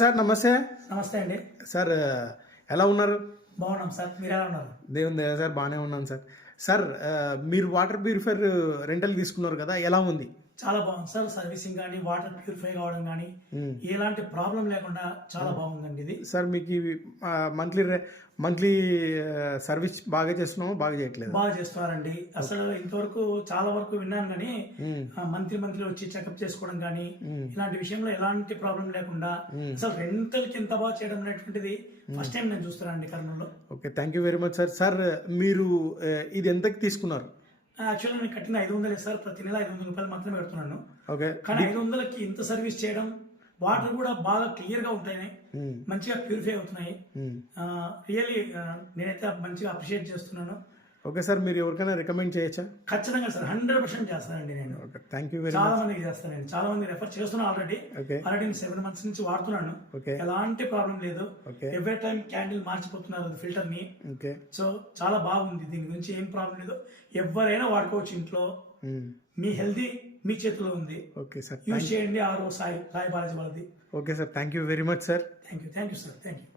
Sir నమస్తే. నమస్తే అండి. సార్ ఎలా ఉన్నారు? బాగున్నాం సార్, మీరు ఎలా ఉన్నారు? దేవుని దయ సార్, బాగానే ఉన్నాను సార్. సార్ మీరు వాటర్ ప్యూరిఫైర్ రెంటల్ తీసుకున్నారు కదా, ఎలా ఉంది? చాలా బాగుంది సార్. సర్వీసింగ్ కానీ వాటర్ ప్యూరిఫై కావడం కానీ ఎలాంటి ప్రాబ్లం లేకుండా చాలా బాగుందండి ఇది. సార్ మీకు మంత్లీ సర్వీస్ బాగా చేస్తున్నాము, బాగా చేయట్లేదు? బాగా చేస్తున్నారండి. అసలు ఇంతవరకు చాలా వరకు విన్నాను కానీ మంత్లీ వచ్చి చెకప్ చేసుకోవడం కానీ ఇలాంటి విషయంలో ఎలాంటి ప్రాబ్లం లేకుండా అసలు రెంటల్ కి ఎంత బాగా చేయడం అనేటువంటిది ఫస్ట్ టైం నేను చూస్తున్నానండి కర్నూలులో. Okay, thank you very much sir. Sir మీరు ఇది ఎంతకి తీసుకున్నారు? యాక్చువల్గా నేను కట్టిన 500 సార్. ప్రతి నెల 500 రూపాయలు మాత్రమే కడుతున్నాను. ఓకే, కానీ 500కి ఇంత సర్వీస్ చేయడం, వాటర్ కూడా బాగా క్లియర్ గా ఉంటాయి, మంచిగా ప్యూరిఫై అవుతున్నాయి. రియల్లీ నేనైతే మంచిగా అప్రిషియేట్ చేస్తున్నాను. ఓకే సార్, మీరు ఎవరికైనా రికమెండ్ చేయొచ్చా? ఖచ్చితంగా సార్, 100% చేస్తానండి నేను. థ్యాంక్ యూ వెరీ చాలా మచ్. మందికి చేస్తాను, చాలా మంది రెఫర్ చేస్తున్నాను ఆల్రెడీ. నేను 7 months నుంచి వాడుతున్నాను. ఎలాంటి ప్రాబ్లం లేదు. ఎవ్రీ టైం క్యాండిల్ మార్చిపోతున్నారు ఫిల్టర్ ని. సో చాలా బాగుంది, దీని గురించి ఏం ప్రాబ్లం లేదు. ఎవరైనా వాడుకోవచ్చు ఇంట్లో. మీ హెల్తీ మీ చేతిలో ఉంది. ఓకే సార్, యూజ్ చేయండి. ఆరో సాయి బాలాజీ వాళ్ళది. Okay sir, thank you very much sir. Thank you sir, thank you.